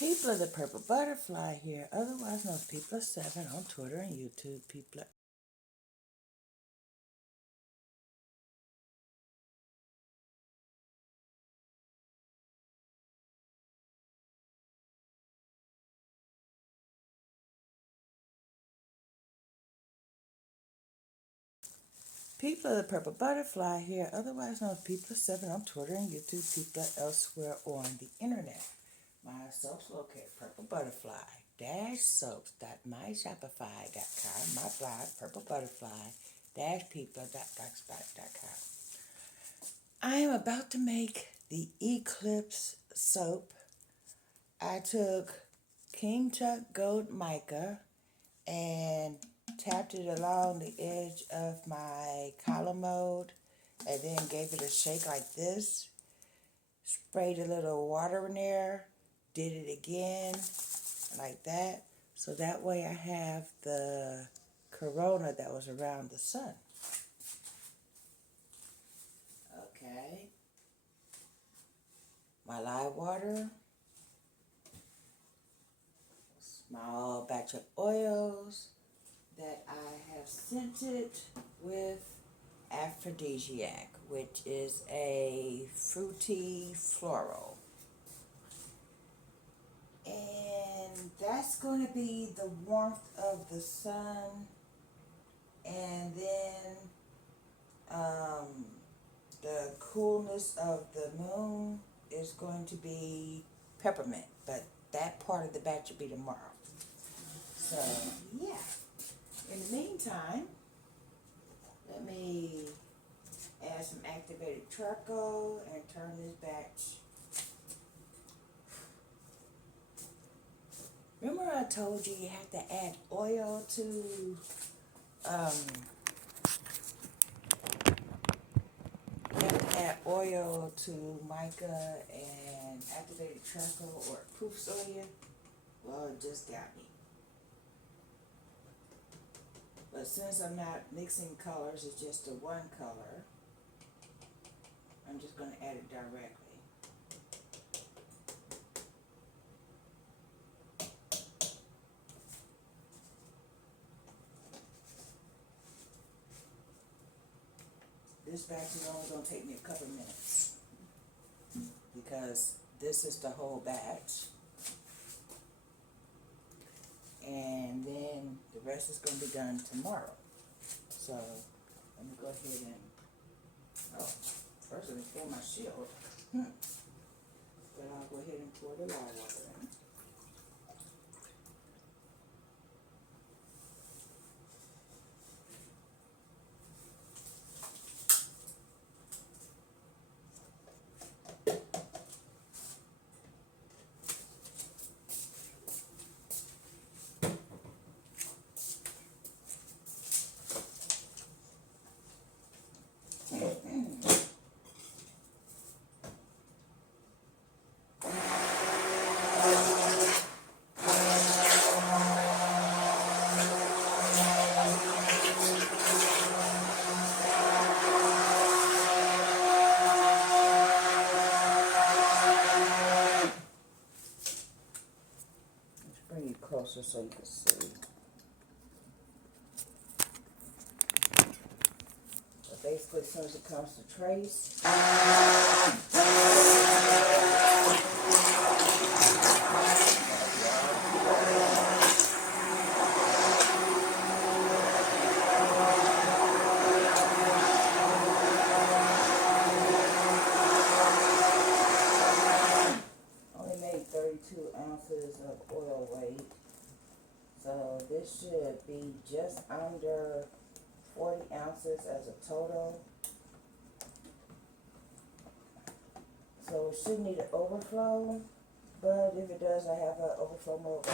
People of the Purple Butterfly here, otherwise known as People of 7 on Twitter and YouTube. People of the Purple Butterfly here, otherwise known as People of 7 on Twitter and YouTube. People elsewhere on the internet. My soaps located PurpleButterfly-soaps.myshopify.com. My blog, PurpleButterfly-people.blogspot.com. I am about to make the Eclipse soap. I took King Tut Gold mica and tapped it along the edge of my column mold and then gave it a shake like this. Sprayed a little water in there, did it again like that. So that way I have the corona that was around the sun. Okay. My lye water. Small batch of oils that I have scented with aphrodisiac, which is a fruity floral. And that's going to be the warmth of the sun, and then the coolness of the moon is going to be peppermint, but that part of the batch will be tomorrow. So, yeah. In the meantime, let me add some activated charcoal and turn this batch. Remember I told you have to add oil to, you have to add oil to mica and activated charcoal or proof soya? Well, it just got me. But since I'm not mixing colors, it's just a one color, I'm just going to add it directly. This batch is only going to take me a couple minutes because this is the whole batch. And then the rest is going to be done tomorrow. So let me go ahead and, first let me pour my shield. But I'll go ahead and pour the lye water in. Bring it closer so you can see. So basically, as soon as it comes to trace, only made 32 ounces of oil weight. So this should be just under 40 ounces as a total. So it shouldn't need an overflow, but if it does, I have an overflow mode.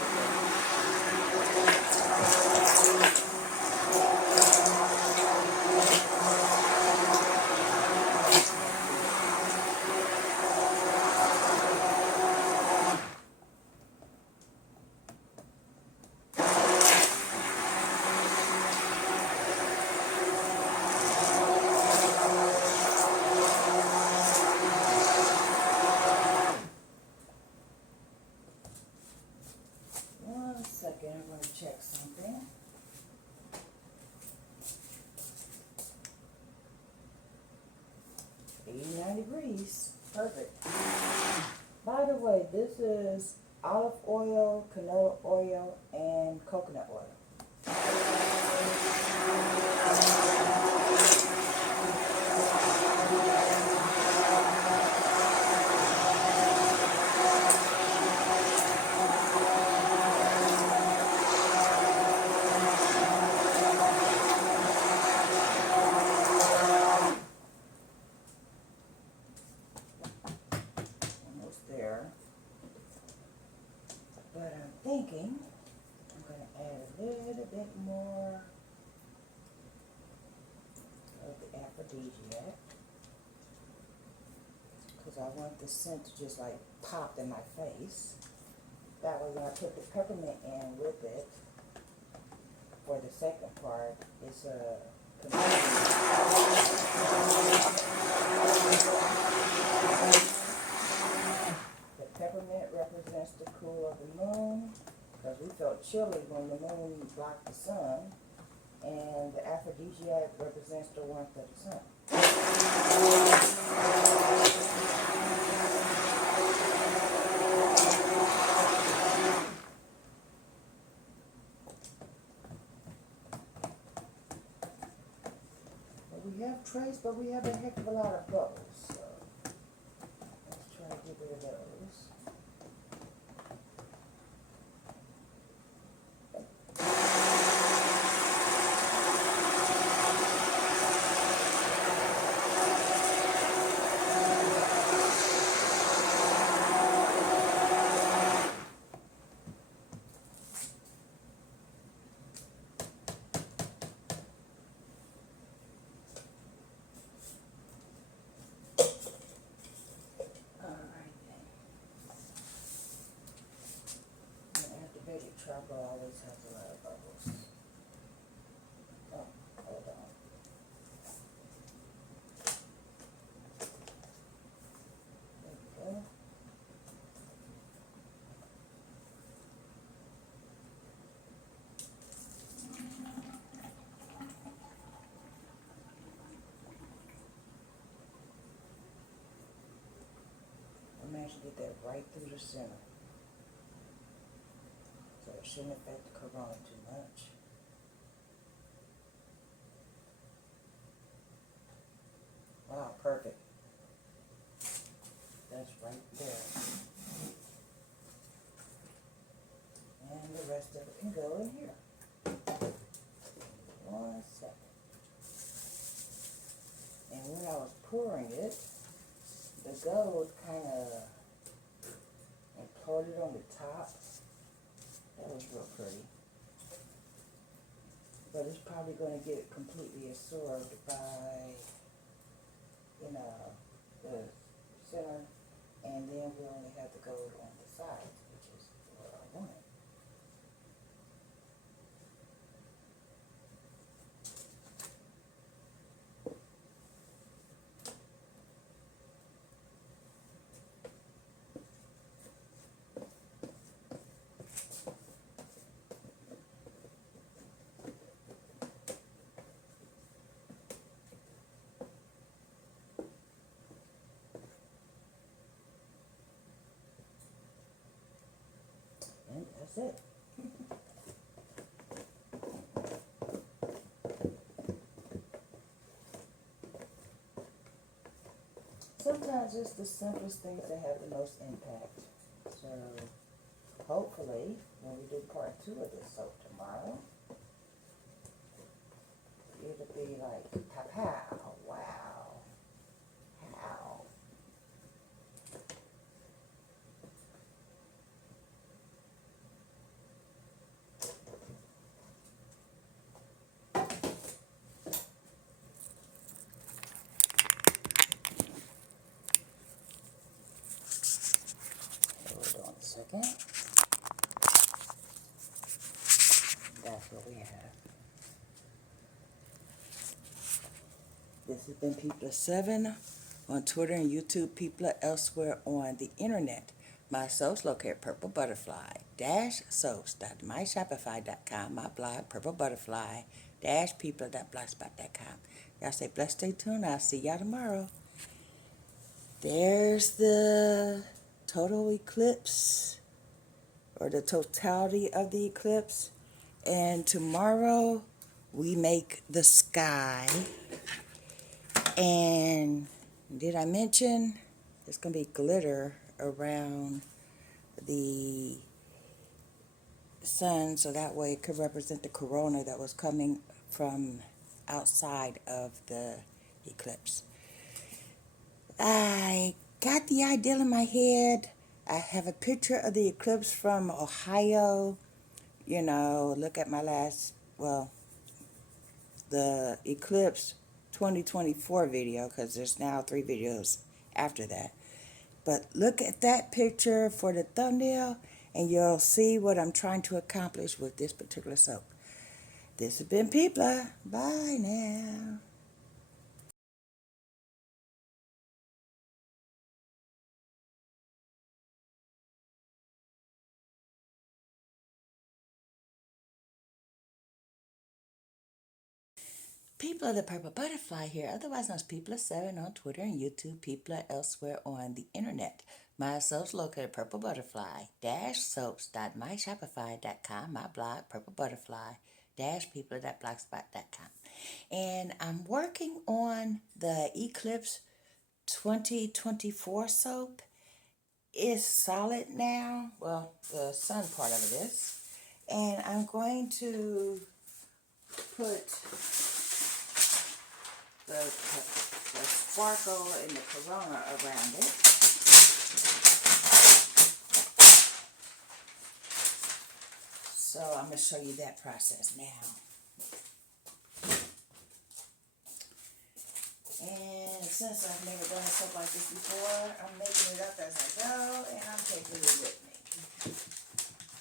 second, I'm going to check something. $89 perfect. By the way, this is olive oil, canola oil, and coconut oil. But I'm thinking I'm going to add a little bit more of the aphrodisiac, because I want the scent to just like pop in my face. That way when I put the peppermint in with it for the second part, it's a peppermint represents the cool of the moon, because we felt chilly when the moon blocked the sun, and the aphrodisiac represents the warmth of the sun. Well, we have trace, but we have a heck of a lot of bubbles, so let's try to get rid of those. Charcoal always has a lot of bubbles. Oh, hold on. There we go. I managed to get that right through the center. So it shouldn't affect the corona too much. Wow, perfect. That's right there. And the rest of it can go in here. 1 second. And when I was pouring it, the gold kind of imploded on the top. That was real pretty. But it's probably going to get completely absorbed by, the center. And then we only have the gold on the sides, which is what I wanted. And that's it. Sometimes it's the simplest things that have the most impact. So hopefully when we do part 2 of this soap tomorrow, it'll be like, pow, wow, how. Hold on a second. That's what we have. This has been People 7 on Twitter and YouTube, People elsewhere on the internet. My soaps located purplebutterfly-soaps.myshopify.com, my blog, purplebutterfly-people.blogspot.com. Y'all stay blessed, stay tuned. I'll see y'all tomorrow. There's the total eclipse, or the totality of the eclipse. And tomorrow we make the sky. And did I mention there's going to be glitter around the sun, so that way it could represent the corona that was coming from outside of the eclipse. I got the idea in my head. I have a picture of the eclipse from Ohio. You know, look at my last, well, the eclipse 2024 video, because there's now 3 videos after that. But look at that picture for the thumbnail, and you'll see what I'm trying to accomplish with this particular soap. This has been Peepla. Bye now. Peepla the Purple Butterfly here, otherwise known as Peepla7 on Twitter and YouTube, Peepla elsewhere on the internet. My soaps located purplebutterfly-soaps.myshopify.com, my blog, purplebutterfly-people.blogspot.com. And I'm working on the Eclipse 2024 soap. It's solid now. Well, the sun part of it is. And I'm going to put the sparkle and the corona around it. So I'm going to show you that process now. And since I've never done a soap like this before, I'm making it up as I go, and I'm taking it with me.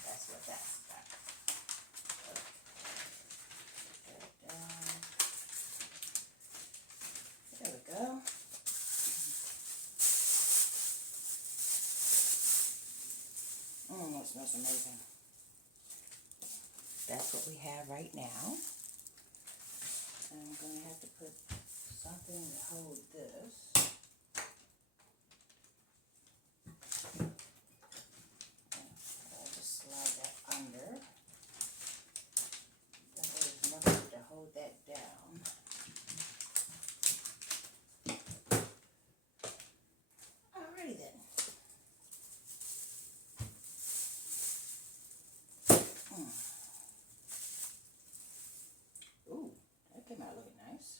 That's what that's about. Okay. There we go. It smells amazing. That's what we have right now. And I'm going to have to put something to hold this. I'll just slide that under. That way there's nothing to hold that down. Alrighty then. Ooh, that came out looking nice.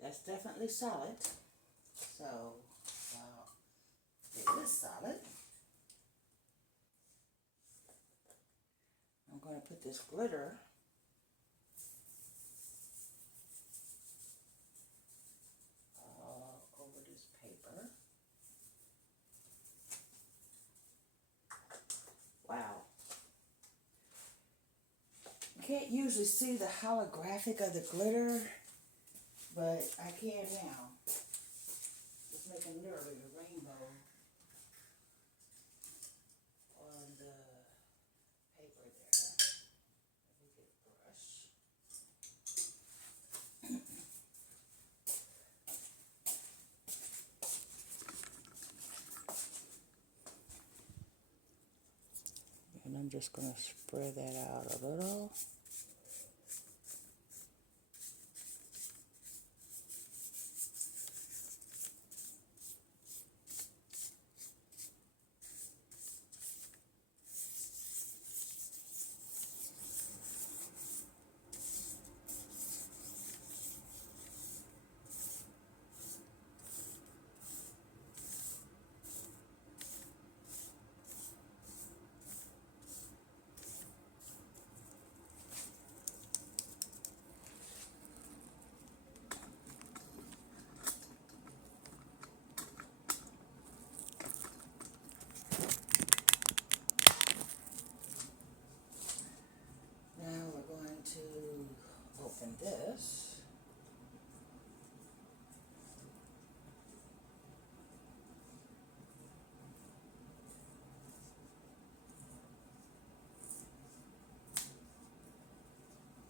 That's definitely solid. So, it is solid. I'm going to put this glitter all over this paper. Wow. You can't usually see the holographic of the glitter, but I can now. It's making literally a rainbow on the paper there. Let me get a brush. And I'm just going to spread that out a little. this.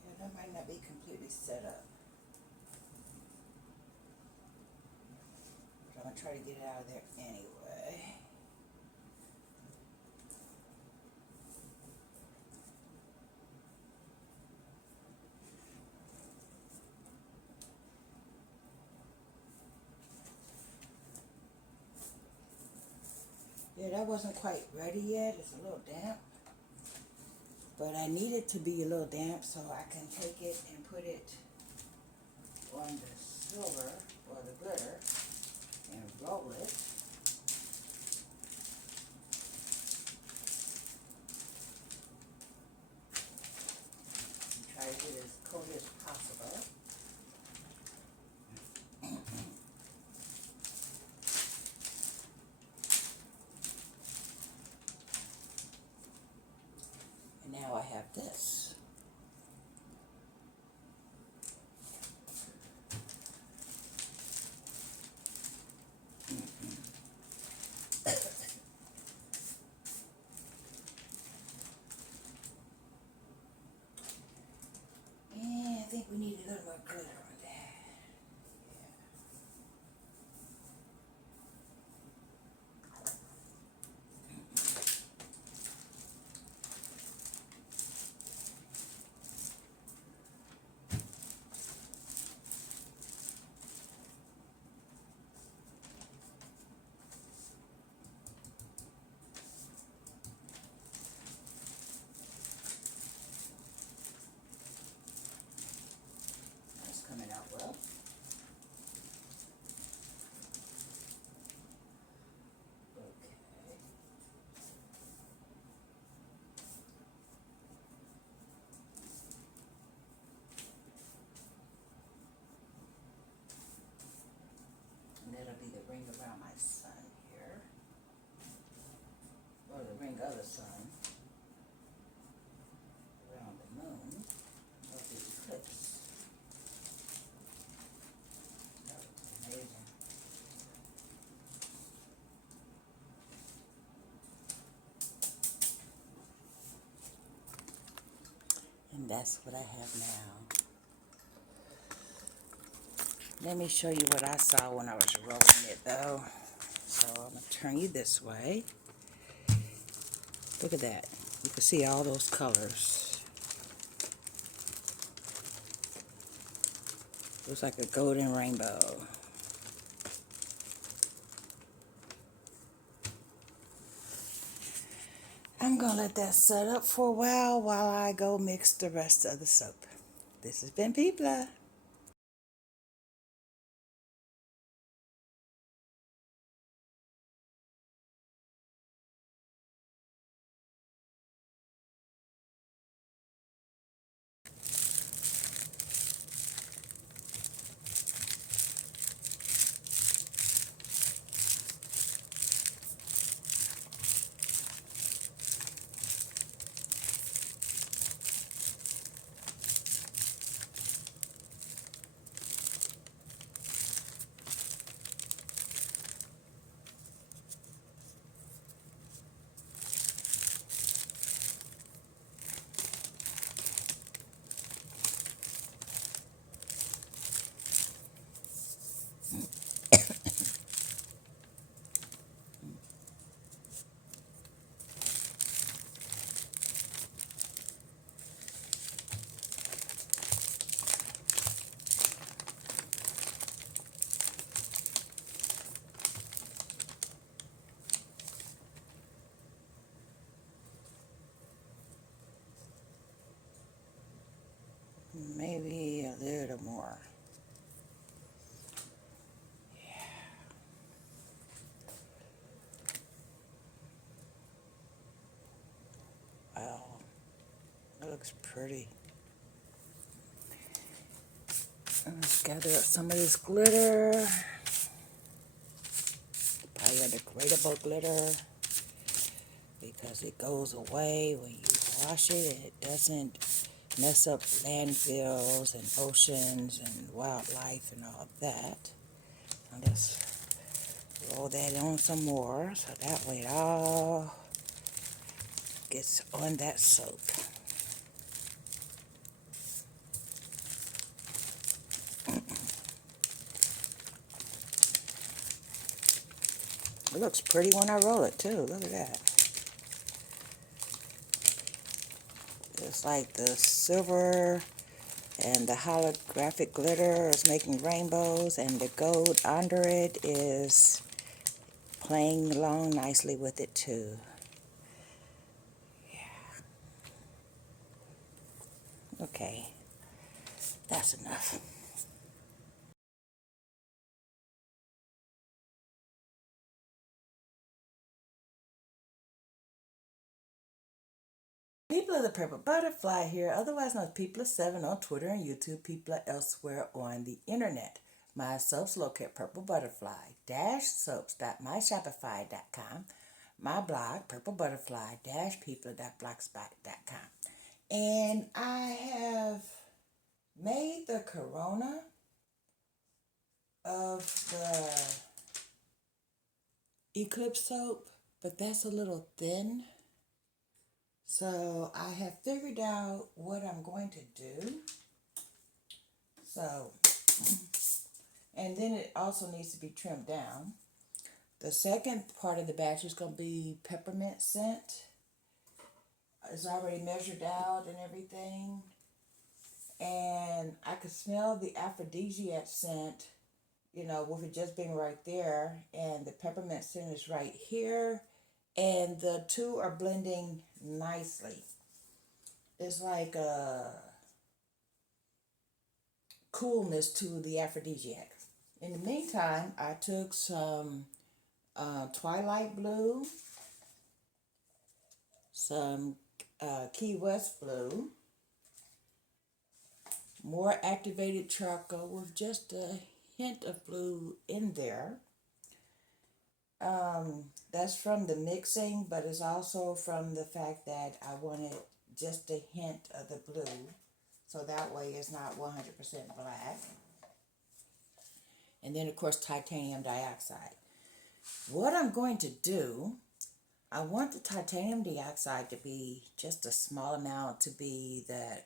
Yeah, that might not be completely set up. But I'm going to try to get it out of there anyway. Yeah, that wasn't quite ready yet. It's a little damp. But I need it to be a little damp so I can take it and put it on the silver or the glitter and roll it. And try to get it as coated as possible. And now I have this. And I think we need a little more glitter on that. That's coming out well. Okay. And that'll be the ring around my sun here. Or the ring of the sun. Around the moon of the eclipse. That was amazing. And that's what I have now. Let me show you what I saw when I was rolling it though. So I'm going to turn you this way. Look at that. You can see all those colors. Looks like a golden rainbow. I'm going to let that set up for a while I go mix the rest of the soap. This has been Peepla. Maybe a little more. Wow, that looks pretty. Let's gather up some of this glitter. Biodegradable glitter because it goes away when you wash it and it doesn't mess up landfills and oceans and wildlife and all that. Now let's roll that on some more so that way it all gets on that soap. It looks pretty when I roll it too. Look at that. It's like the silver and the holographic glitter is making rainbows, and the gold under it is playing along nicely with it too. Yeah. Okay, that's enough. People of the Purple Butterfly here, otherwise known as People7 on Twitter and YouTube, people elsewhere on the internet. My soaps locate PurpleButterfly-soaps.myshopify.com, my blog, PurpleButterfly-people.blogspot.com. And I have made the corona of the Eclipse soap, but that's a little thin. So I have figured out what I'm going to do. So, and then it also needs to be trimmed down. The second part of the batch is going to be peppermint scent. It's already measured out and everything. And I could smell the aphrodisiac scent, you know, with it just being right there. And the peppermint scent is right here. And the two are blending nicely. It's like a coolness to the aphrodisiac. In the meantime, I took some Twilight blue, some Key West blue, more activated charcoal with just a hint of blue in there. That's from the mixing, but it's also from the fact that I wanted just a hint of the blue, so that way it's not 100% black. And then, of course, titanium dioxide. What I'm going to do, I want the titanium dioxide to be just a small amount, to be that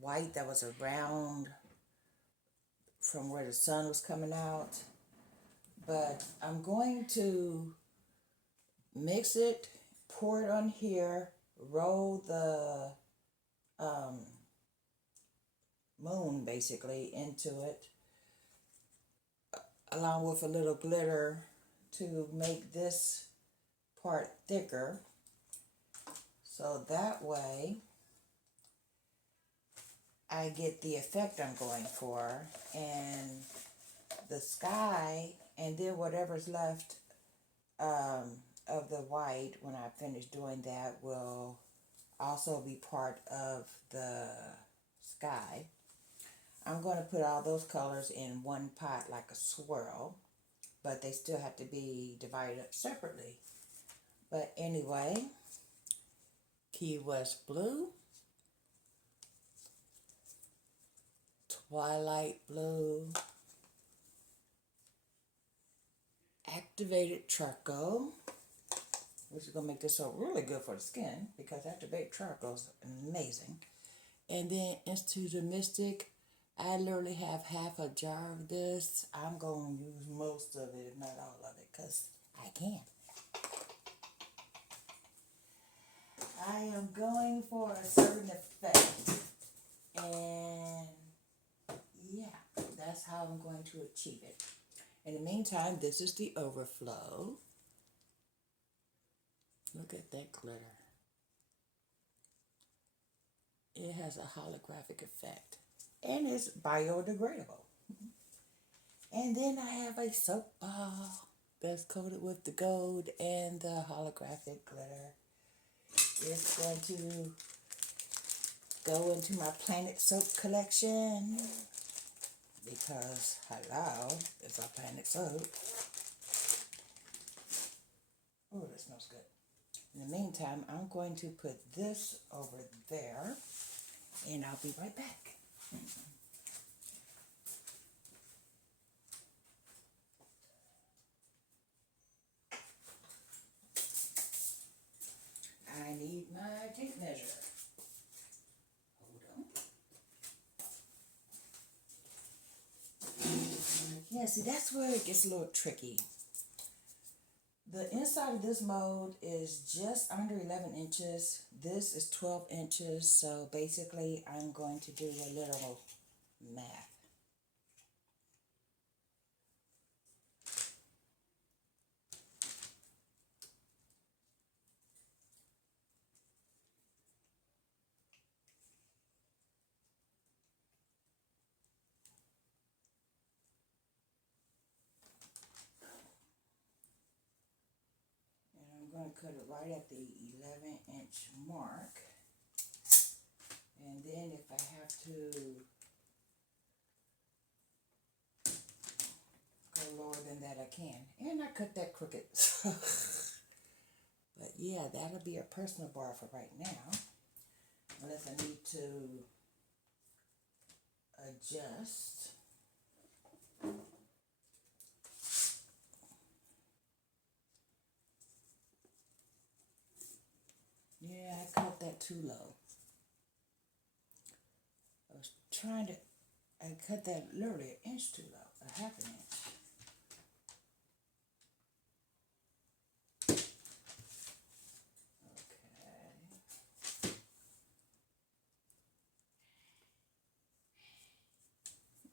white that was around from where the sun was coming out. But I'm going to mix it, pour it on here, roll the moon basically into it, along with a little glitter to make this part thicker. So that way I get the effect I'm going for, and the sky, and then whatever's left of the white when I finish doing that will also be part of the sky. I'm going to put all those colors in one pot like a swirl, but they still have to be divided up separately. But anyway, Key West blue, Twilight blue, activated charcoal, which is going to make this soap really good for the skin because activated charcoal is amazing. And then Institute of Mystic, I literally have half a jar of this. I'm going to use most of it, if not all of it, because I can. I am going for a certain effect. And yeah, that's how I'm going to achieve it. In the meantime, this is the overflow. Look at that glitter. It has a holographic effect. And it's biodegradable. And then I have a soap ball that's coated with the gold and the holographic glitter. It's going to go into my Planet Soap collection because, hello, it's our Planet Soap. Oh, that smells good. In the meantime, I'm going to put this over there, and I'll be right back. I need my tape measure. Hold on. Yeah, see, that's where it gets a little tricky. The inside of this mold is just under 11 inches. This is 12 inches, so basically I'm going to do a little math. I'm going to cut it right at the 11-inch mark. And then if I have to go lower than that, I can. And I cut that crooked. But yeah, that'll be a personal bar for right now. Unless I need to adjust. Yeah, I cut that too low. I was trying to, I cut that literally an inch too low, a half an inch.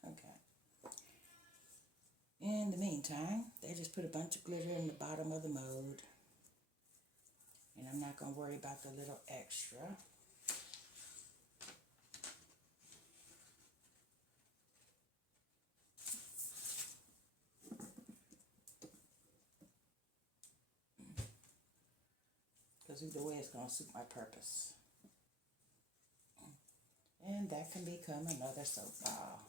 Okay. In the meantime, they just put a bunch of glitter in the bottom of the mold. And I'm not going to worry about the little extra. Because either way, it's going to suit my purpose. And that can become another soap ball.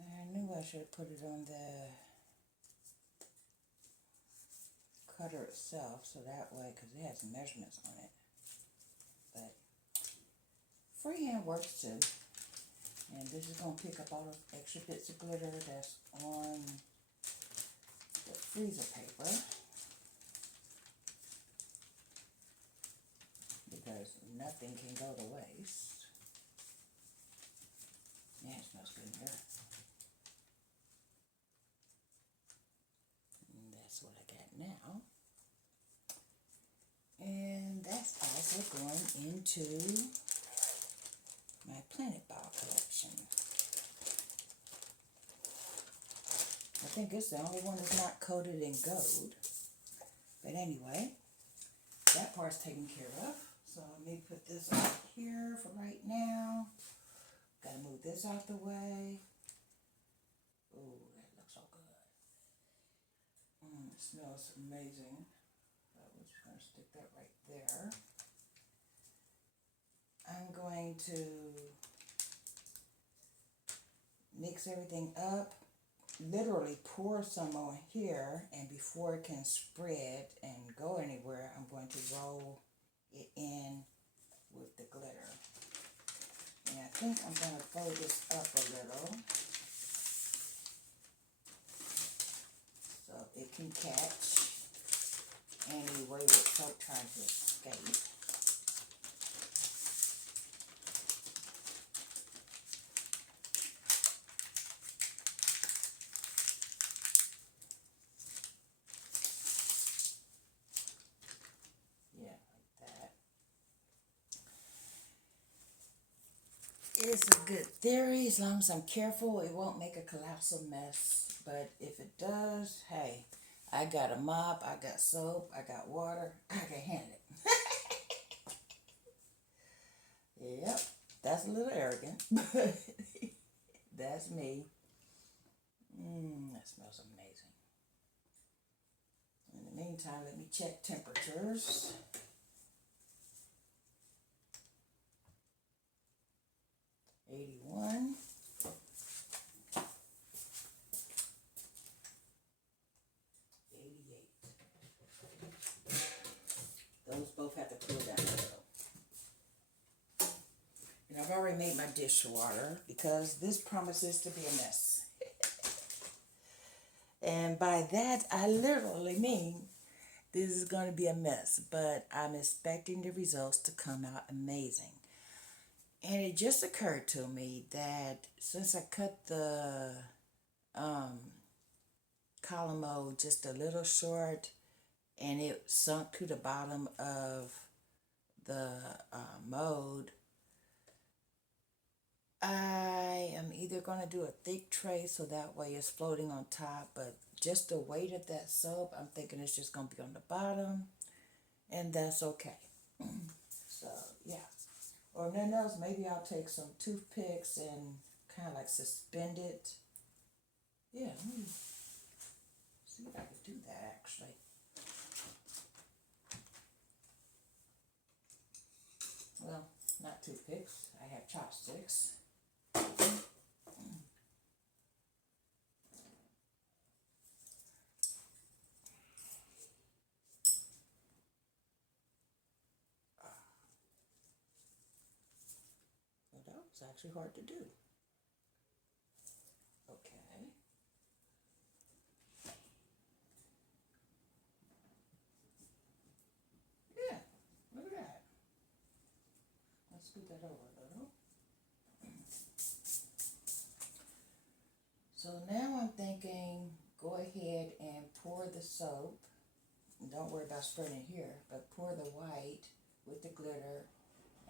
I knew I should have put it on the cutter itself, so that way, because it has measurements on it. But freehand works too. And this is going to pick up all the extra bits of glitter that's on the freezer paper. Because nothing can go to waste. Yeah, it smells good in here. And that's what I got now. And that's also going into my Planet Ball collection. I think it's the only one that's not coated in gold. But anyway, that part's taken care of. So let me put this over here for right now. Gotta move this out the way. Oh, that looks so good. It smells amazing. So we're just gonna stick that right there. I'm going to mix everything up. Literally pour some on here, and before it can spread and go anywhere, I'm going to roll it in with the glitter. And I think I'm going to fold this up a little so it can catch any wayward soap trying to escape. It's a good theory. As long as I'm careful, it won't make a colossal mess. But if it does, hey, I got a mop, I got soap, I got water, I can handle it. Yep, that's a little arrogant, but that's me. That smells amazing. meantime, let me check temperatures. '81. Those both have to cool down a little. And I've already made my dishwater because this promises to be a mess. And by that, I literally mean this is going to be a mess. But I'm expecting the results to come out amazing. And it just occurred to me that since I cut the column mode just a little short, and it sunk to the bottom of the mode, I am either going to do a thick tray so that way it's floating on top, but just the weight of that soap, I'm thinking it's just going to be on the bottom, and that's okay. So, yeah. Or nothing else, maybe I'll take some toothpicks and kind of like suspend it. Yeah, let me see if I can do that actually. Well, not toothpicks. I have chopsticks. Well, that was actually hard to do. Okay. Yeah, look at that. Let's scoot that over a little. So now I'm thinking, go ahead and pour the soap. Don't worry about spreading it here, but pour the white with the glitter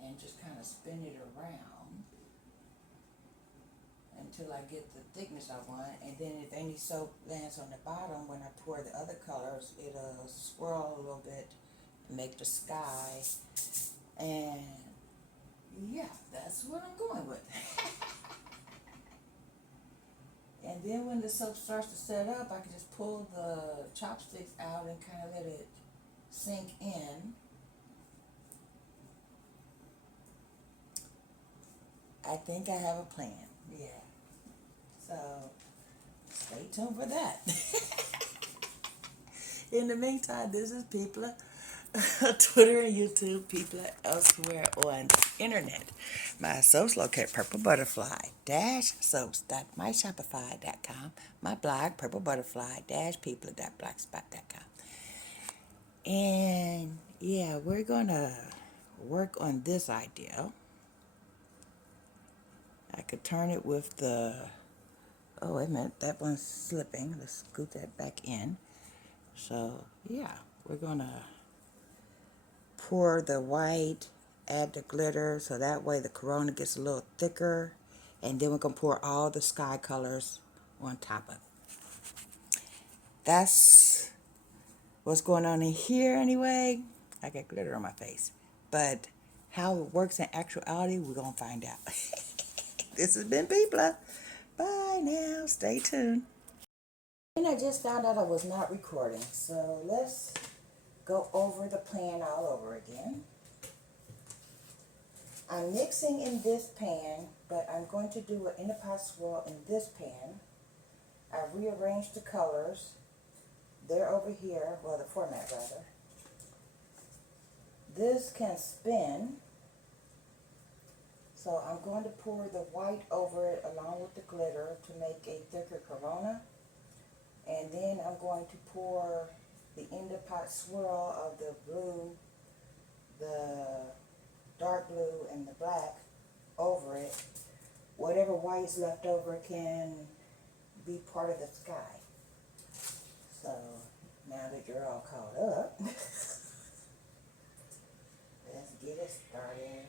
and just kind of spin it around until I get the thickness I want. And then if any soap lands on the bottom, when I pour the other colors, it'll swirl a little bit and make the sky. And yeah, that's what I'm going with. And then when the soap starts to set up, I can just pull the chopsticks out and kind of let it sink in. I think I have a plan, yeah. So, stay tuned for that. In the meantime, this is People, Twitter and YouTube, People elsewhere on internet. My soaps located PurpleButterfly-Soaps.myshopify.com. My blog, PurpleButterfly-People.blogspot.com. And yeah, we're gonna work on this idea. I could turn it with the, oh wait a minute, that one's slipping. Let's scoot that back in. So yeah, we're gonna pour the white, add the glitter, so that way the corona gets a little thicker, and then we're gonna pour all the sky colors on top of it. That's what's going on in here anyway. I got glitter on my face, but how it works in actuality, we're gonna find out. This has been People. Bye now, stay tuned. And I just found out I was not recording, so let's go over the plan all over again. I'm mixing in this pan, but I'm going to do an in-the-pot swirl in this pan. I've rearranged the colors. They're over here, well, the format rather. This can spin, so I'm going to pour the white over it along with the glitter to make a thicker corona. And then I'm going to pour the in-the-pot swirl of the blue, the dark blue, and the black over it. Whatever white's left over can be part of the sky. So now that you're all caught up, let's get it started.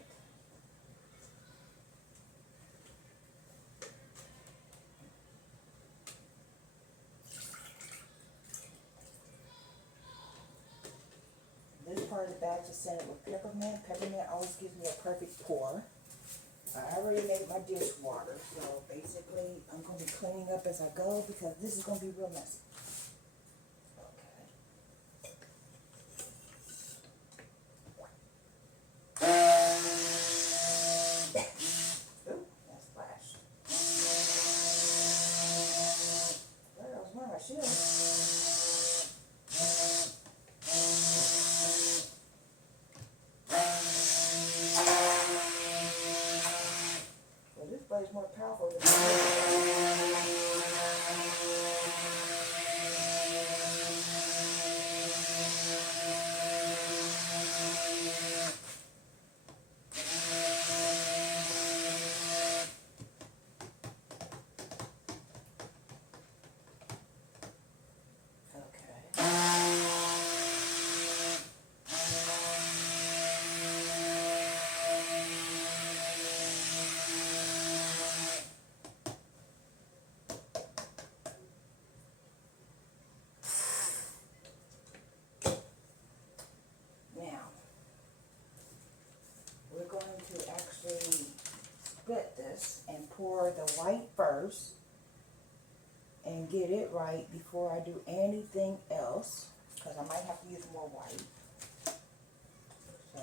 This part of the batch is scented with peppermint. Peppermint always gives me a perfect pour. I already made my dishwater, so basically I'm going to be cleaning up as I go because this is going to be real messy. Okay. is more powerful than the to actually split this and pour the white first and get it right before I do anything else, because I might have to use more white. So,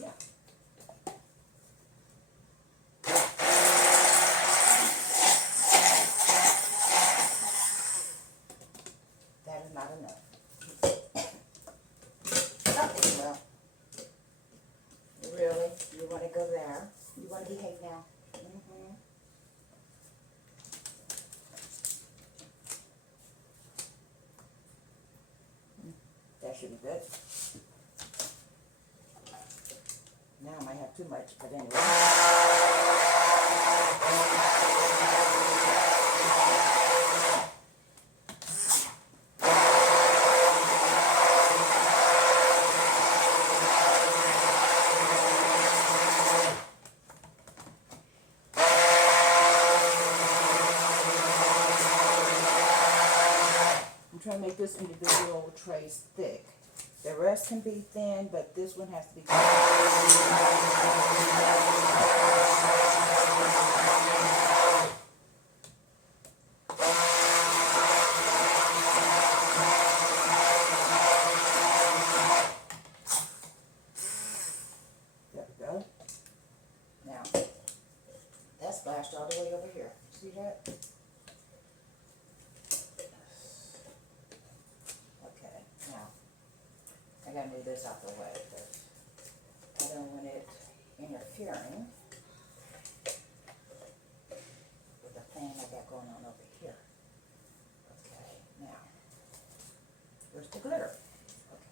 yeah. That is not enough. Oh, well. Really? You want to go there? You want to behave now? Mm-hmm. That should be good. Now I might have too much, but anyway. I'm trying to make this individual trays thick. The rest can be thin, but this one has to be thick. There we go. Now, that splashed all the way over here. See that? I gotta move this out the way because I don't want it interfering with the thing I got going on over here. Okay, now, where's the glitter? Okay.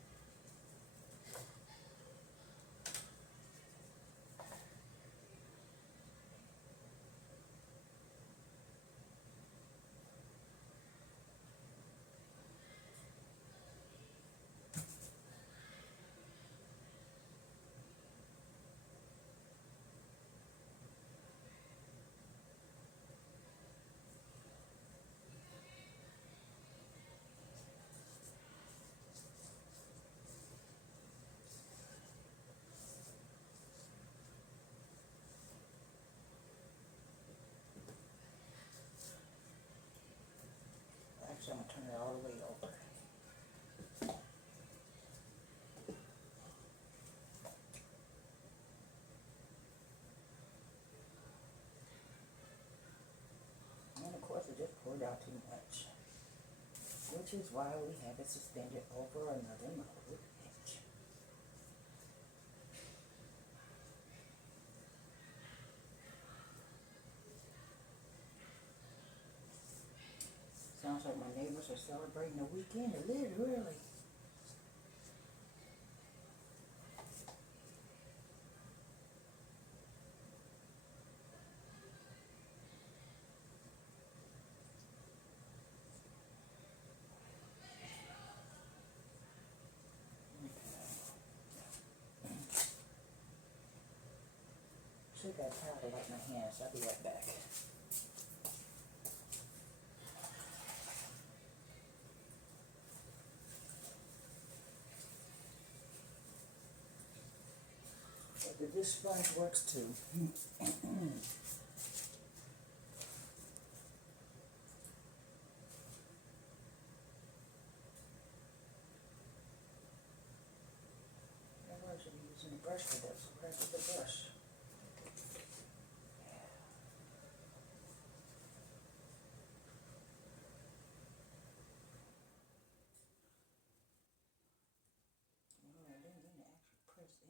Actually, I'm going to turn it all the way over. And of course, it just poured out too much, which is why we have it suspended over another mode. Sounds like my neighbors are celebrating the weekend, literally. Should got tired of like my hands. I'll be right back. But this sponge works too. I should be using a brush for this. Where's the brush?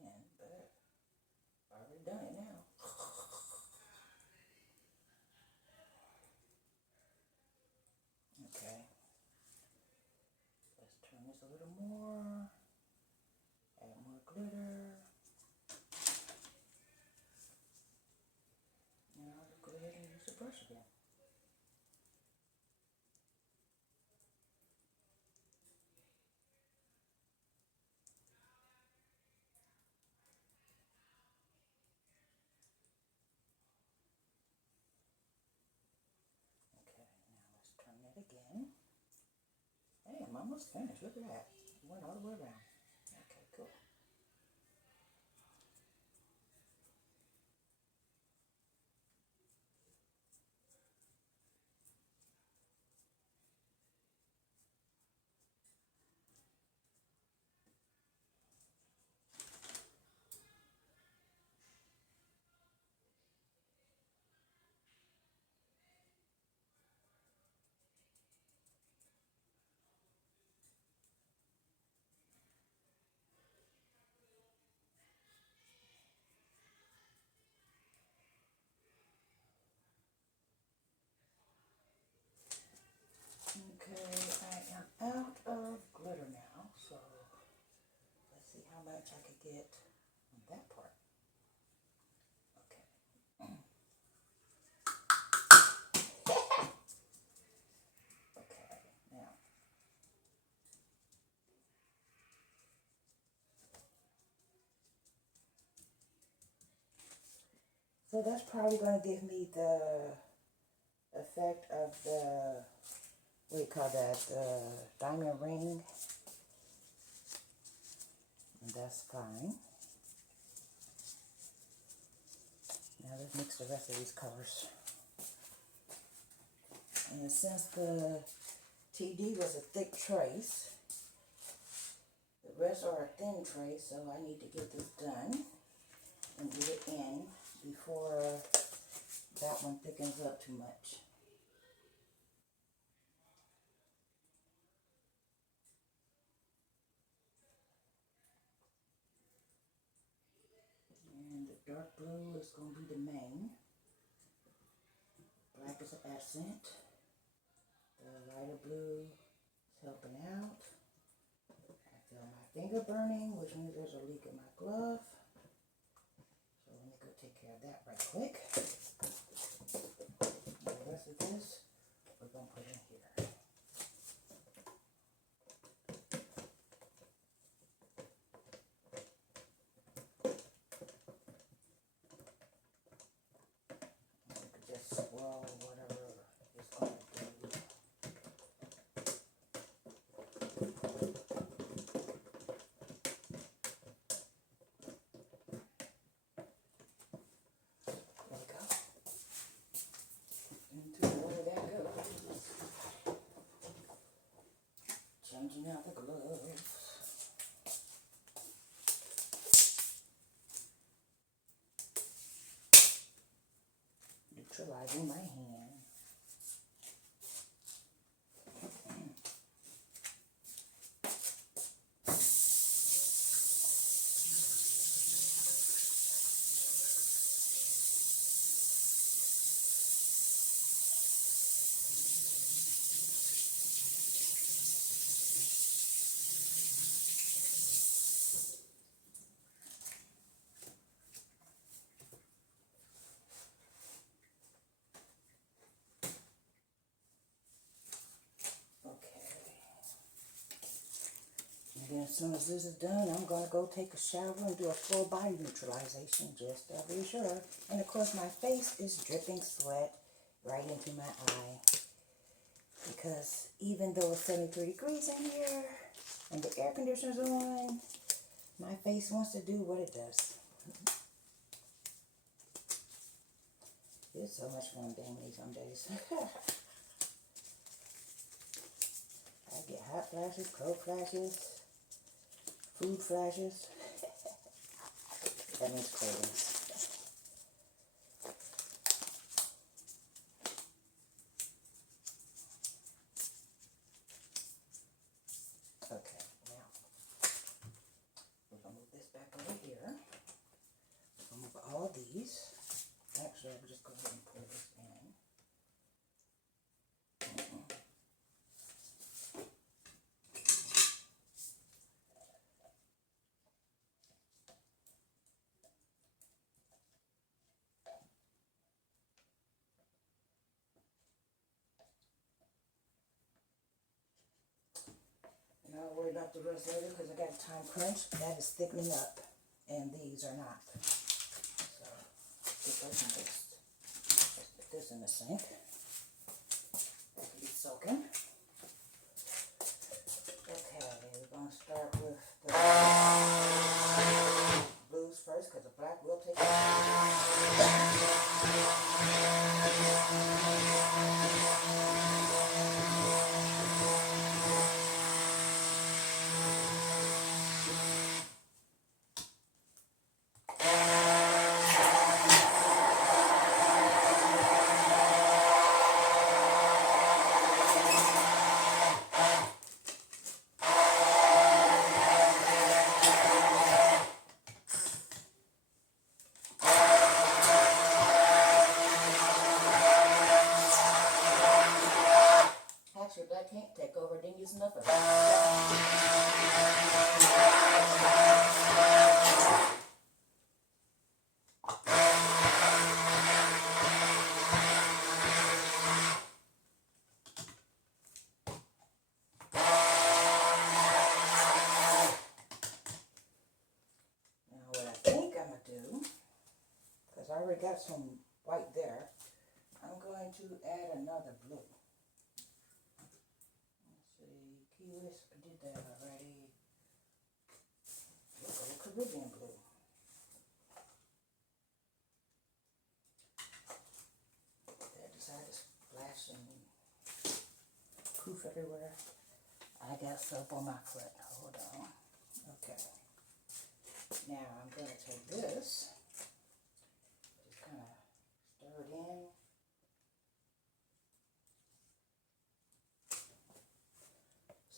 In, but I've already done it now. a little more. Add more glitter. Now I'll go ahead and use the brush again. Okay, now let's turn that again. Hey, I'm almost finished. Look at that. It went all the way around. Okay, cool. Okay, I am out of glitter now, so let's see how much I could get on that part. Okay. Okay, now. So that's probably going to give me the effect of the, what do you call that, the diamond ring. And that's fine. Now let's mix the rest of these colors. And since the TD was a thick trace, the rest are a thin trace, so I need to get this done and get it in before that one thickens up too much. And the dark blue is going to be the main. Black is an accent. The lighter blue is helping out. I feel my finger burning, which means there's a leak in my glove. So let me go take care of that right quick. And the rest of this, we're going to put in here. Just swirl whatever it's going to do. There we go. Into the water that goes. Changing out the gloves. Neutralizing my hand. And then as soon as this is done, I'm going to go take a shower and do a full body neutralization just to be sure. And of course my face is dripping sweat right into my eye. Because even though it's 73 degrees in here and the air conditioner's on, my face wants to do what it does. It's so much fun being me some days. I get hot flashes, cold flashes, food flashes. That means cravings. Okay, now we're going to move this back over here. We're going to move all these. Actually, I'm just going to go ahead and pour this in. I'll worry about the rest later because I got a time crunch. That is thickening up, and these are not. So, get those mixed. Let's put this in the sink. That can be soaking. Okay, we're going to start with the blues first because the black will take Actually, black can't take over, didn't use enough of it. Now what I think I'm going to do, because I already got some white there, I'm going to add another blue. Let's see, I did that already. We'll go Caribbean blue. That decided to splash and poof everywhere. I got soap on my foot. Hold on. Okay. Now I'm going to take this, just kind of stir it in.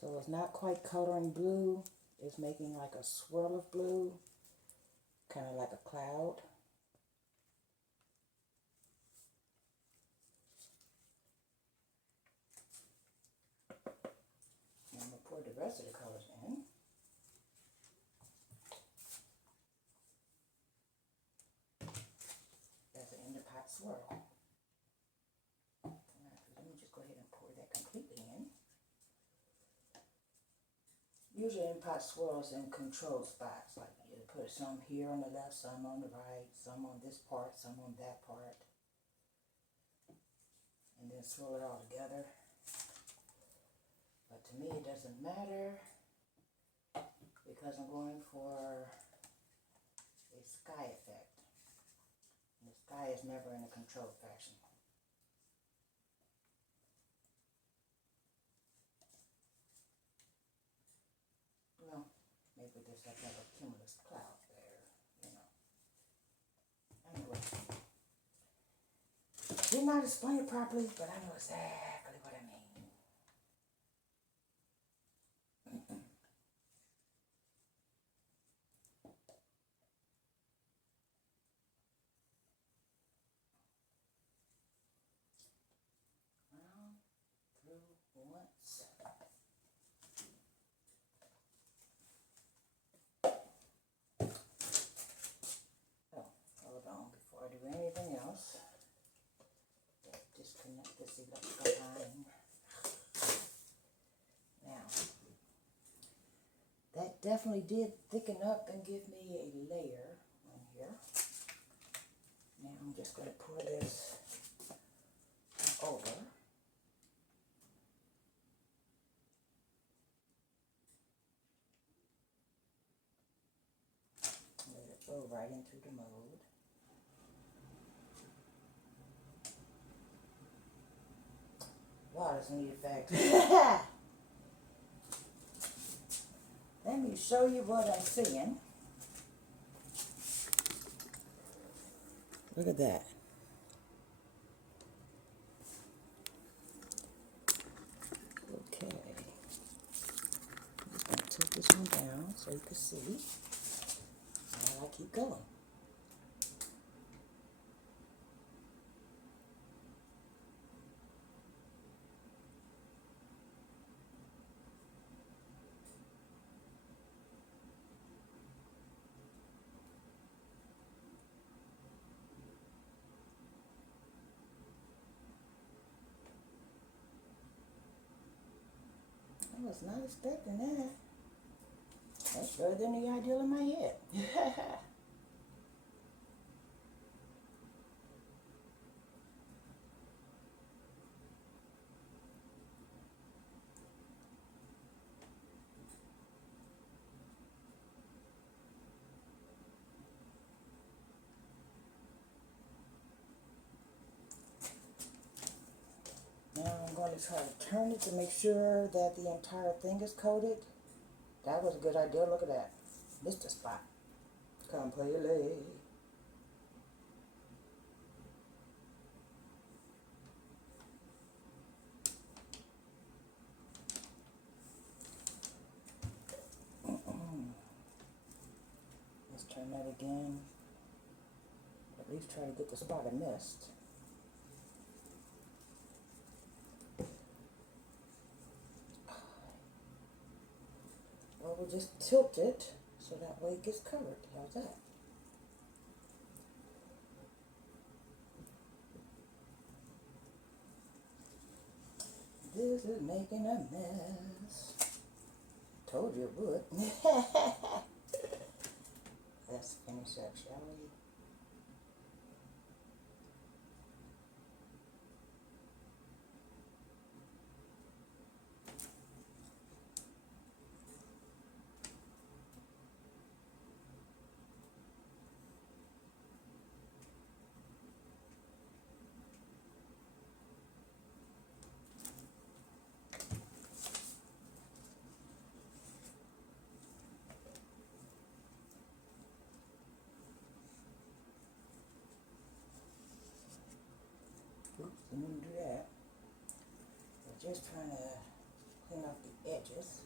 So it's not quite coloring blue. It's making like a swirl of blue, kind of like a cloud. Now I'm going to pour the rest of the colors in. That's an in the pot swirl. Let me just go ahead and pour that completely in. Usually in pot swirls in control spots, like you put some here on the left, some on the right, some on this part, some on that part, and then swirl it all together. But to me it doesn't matter because I'm going for a sky effect. And the sky is never in a controlled fashion. Well, maybe there's like a cumulus cloud there, you know. Anyway, did not explain it properly, but I know exactly what I mean. Round through once. Hold on, before I do anything else, let's disconnect this electrical line. Now, that definitely did thicken up and give me a layer on here. Now I'm just going to pour this over. Let it go right into the mold. Wow, that's a neat effect. Let me show you what I'm seeing. Look at that. Okay. I'm going to take this one down so you can see. While I keep going. was not expecting that. That's better than the idea in my head. Now I'm going to try to turn it to make sure that the entire thing is coated. That was a good idea. Look at that. Missed a spot completely. Let's turn that again. At least try to get the spot I missed. Well, we'll just tilt it so that way it gets covered. How's that? This is making a mess. Told you it would. Let's finish up, shall we? Oops, didn't do that. We're just trying to clean off the edges.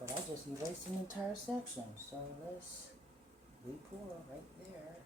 But I just erased an entire section. So let's re-pour right there.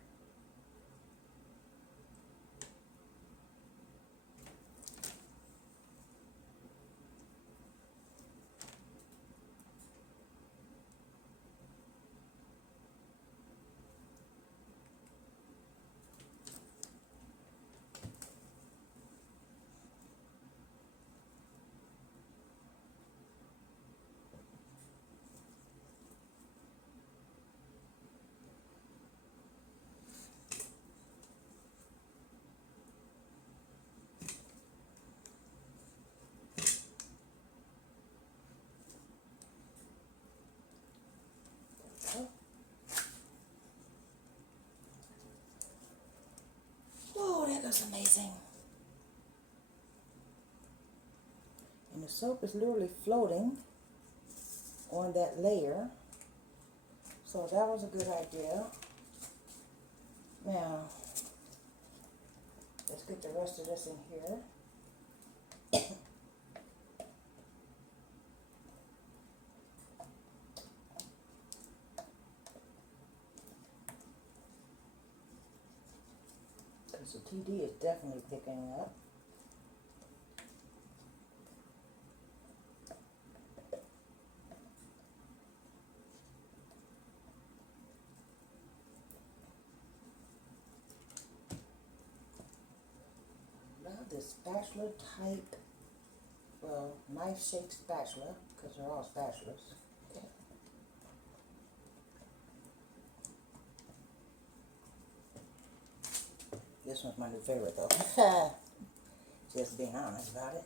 Oh, that looks amazing. And the soap is literally floating on that layer. So that was a good idea. Now, let's get the rest of this in here. Because the TD is definitely picking up. This spatula type, well, knife shaped spatula, because they're all spatulas. This one's my new favorite though. Just being honest about it.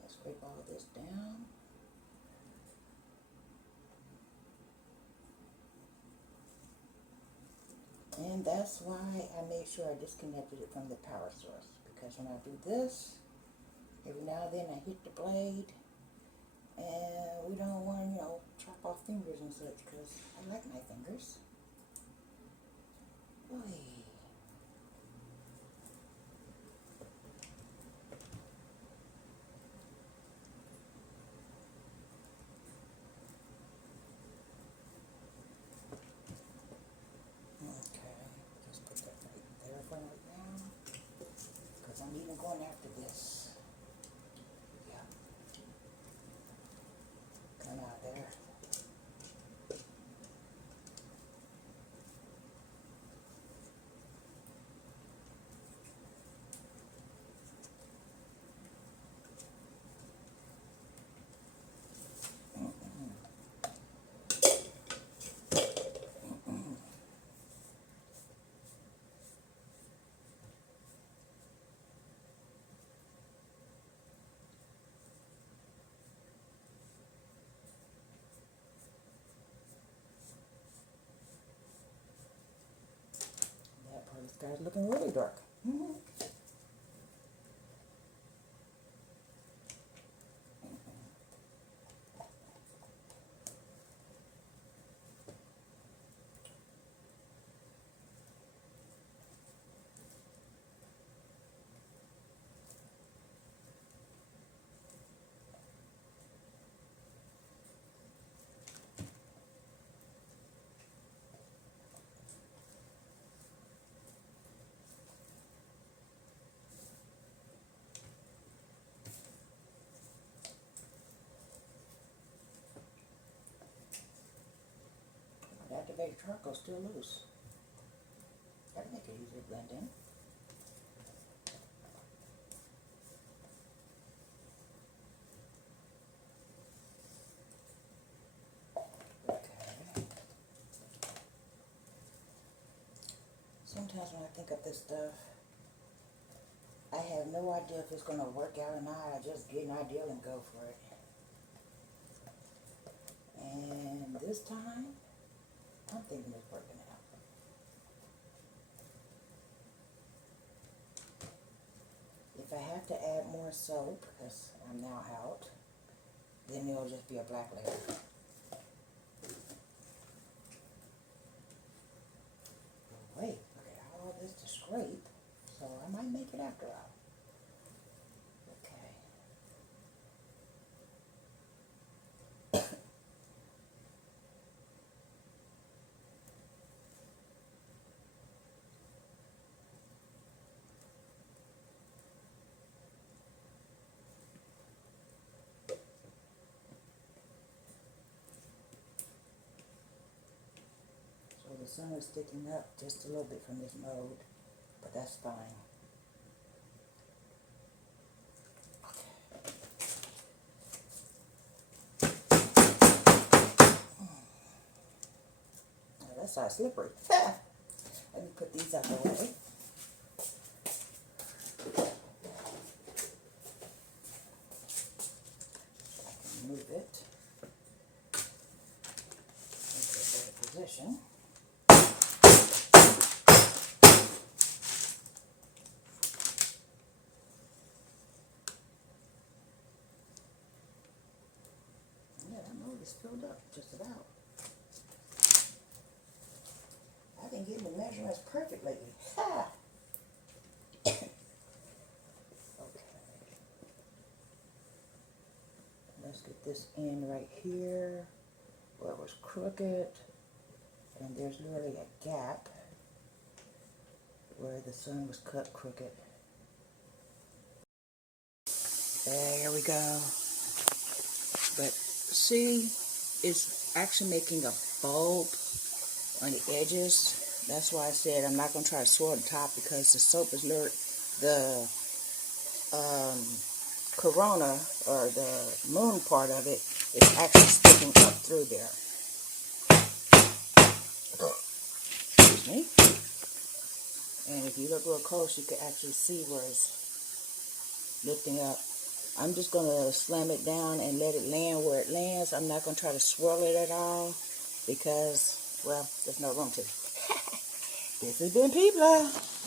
Let's scrape all this down. And that's why I made sure I disconnected it from the power source. Because when I do this, every now and then I hit the blade, and we don't want to, chop off fingers and such, because I like my fingers. Oy. Okay, just put that right there for right now, because I'm even going after this. Yeah. Come out there. Started looking really dark. Activated charcoal still loose. That'll make it easier to blend in. Okay. Sometimes when I think of this stuff, I have no idea if it's going to work out or not. I just get an idea and go for it. And this time, I'm thinking it's working out. If I have to add more soap, because I'm now out, then it'll just be a black layer. But wait, I got all this to scrape, so I might make it after all. The sun is sticking up just a little bit from this mode, but that's fine. Now that's not slippery. Let me put these out of the way. I can move it into a better position. It's filled up just about. I've been getting the measurements perfect lately. Ha! Okay. Let's get this end right here where it was crooked. And there's literally a gap where the sun was cut crooked. There we go. But see, it's actually making a bulb on the edges. That's why I said I'm not going to try to swirl the top, because the soap is literally, the corona or the moon part of it is actually sticking up through there. Excuse me. And if you look real close, you can actually see where it's lifting up. I'm just going to slam it down and let it land where it lands. I'm not going to try to swirl it at all because, well, there's no room to. This has been PurpleButterfly.